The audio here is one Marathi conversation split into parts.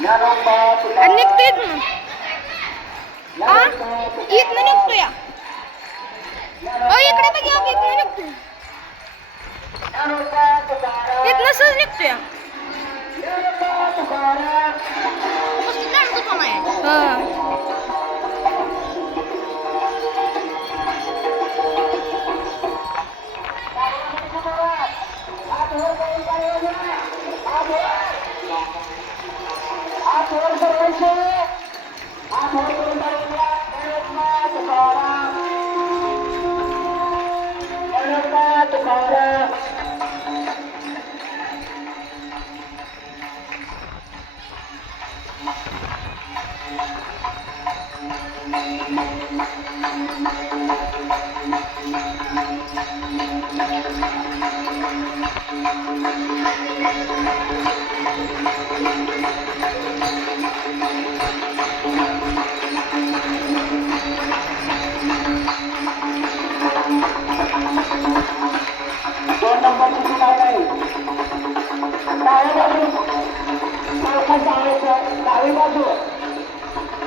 आणि निघतो इथनं. हा इथनं निघतो या. इकडे बघ या, इथनं निघतो. इथनं सहज निघतो या.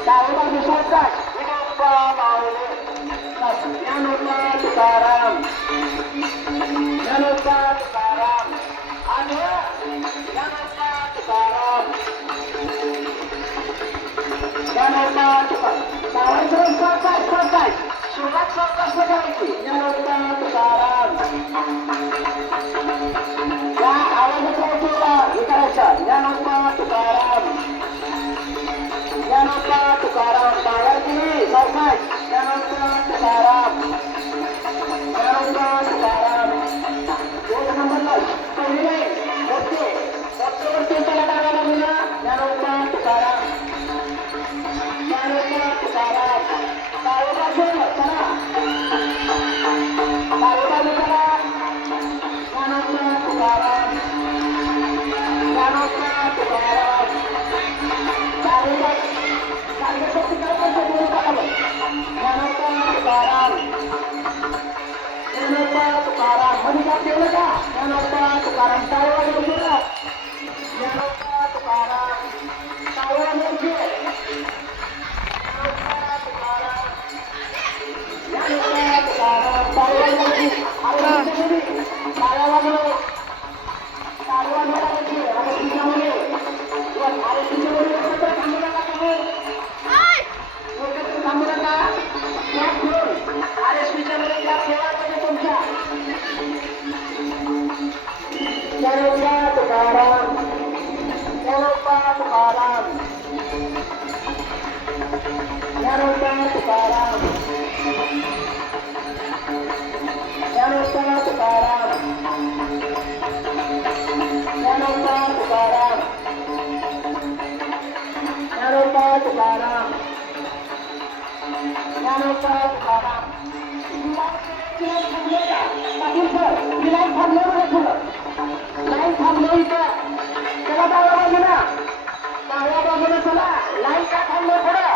डावी बाजू शॉर्टकट ज्ञानोबा तुकाराम ज्ञानोबा तुकाराम आणि ज्ञानोबा तुकाराम ज्ञानोबा तुकाराम शॉर्टकट सुरुवात शॉर्टकट करायची. ज्ञानोबा तुकाराम या आवाजाचा हे करायचा. ज्ञानोबा तुकाराम ज्ञानोबा तुकाराम बाळाजी सावकाश. ज्ञानोबा तुकाराम ज्ञानोबा तुकाराम 1 नंबरला पहिली लाईन मोठे त्याला डाव्या बाजूला. ज्ञानोबा तुकाराम ज्ञानोबा तुकाराम डाव्या बाजूला चला डाव्या बाजू चला. ज्ञानोबा तुकाराम ज्ञानोबा तुकाराम ज्ञानोबा तुकाराम ज्ञानोबा तुकाराम मध्ये का ठेवलं का. ज्ञानोबा तुकाराम टाळवा मोठे ज्ञानोबा तुकाराम टाळवा मोठे ज्ञानोबा तुकाराम ज्ञानोबा तुकाराम टाळवा मोठे टाळ्या वाजव टाळवा मोठा आणि तिच्यामध्ये आणि तिच्यामध्ये एकत्र थांबू नका तुम्ही. थांबू नका. आरएसपीच्या मध्ये त्या ठेवा म्हणजे तुमच्या. ज्ञानोबा तुकाराम ज्ञानोबा तुकाराम ज्ञानोबा तुकाराम ज्ञानोबा तुकाराम ज्ञानोबा तुकाराम ज्ञानोबा तुकाराम ज्ञानोबा तुकाराम लाईन थांबले बघा थोडं. लाईन थांबले इथं चला डाव्या बाजूला चला. लाईन का थांबले थोडं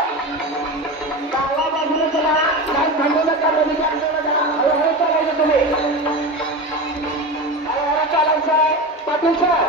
डाव्या बाजूला चला. लाईन थांबू नका. हळूहळू चालायचं तुम्ही. हळूहळू चालायचं आहे. पाटील सर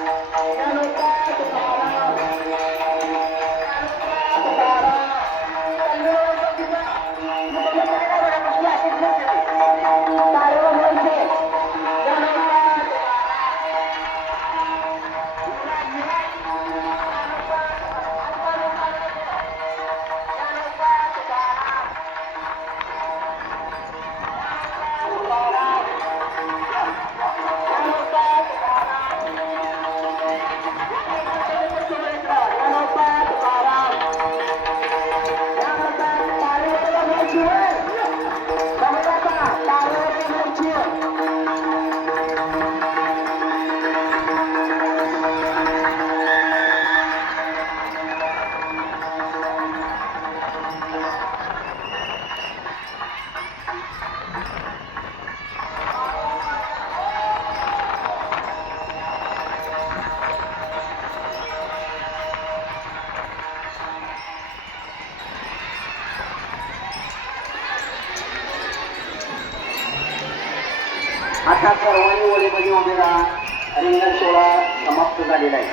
ज्ञानोबा तुकाराम, तुकाराम. तल्लीवर बघितलं, मुलं काय बघा कसली अशीच नसते. टाळ्या वाजवायचे. ज्ञानोबा आता सर्वांनी ओळीमध्ये उभे राहा. रिंगण सोहळा समाप्त झालेला आहे.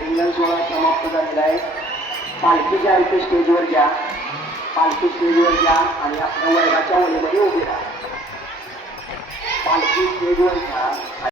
रिंगण सोहळा समाप्त झालेला आहे. पालखीच्या इथे स्टेजवर घ्या. पालखी स्टेजवर घ्या आणि आपल्या वर्गाच्या ओळीमध्ये उभे राहा. पालखी स्टेजवर घ्या.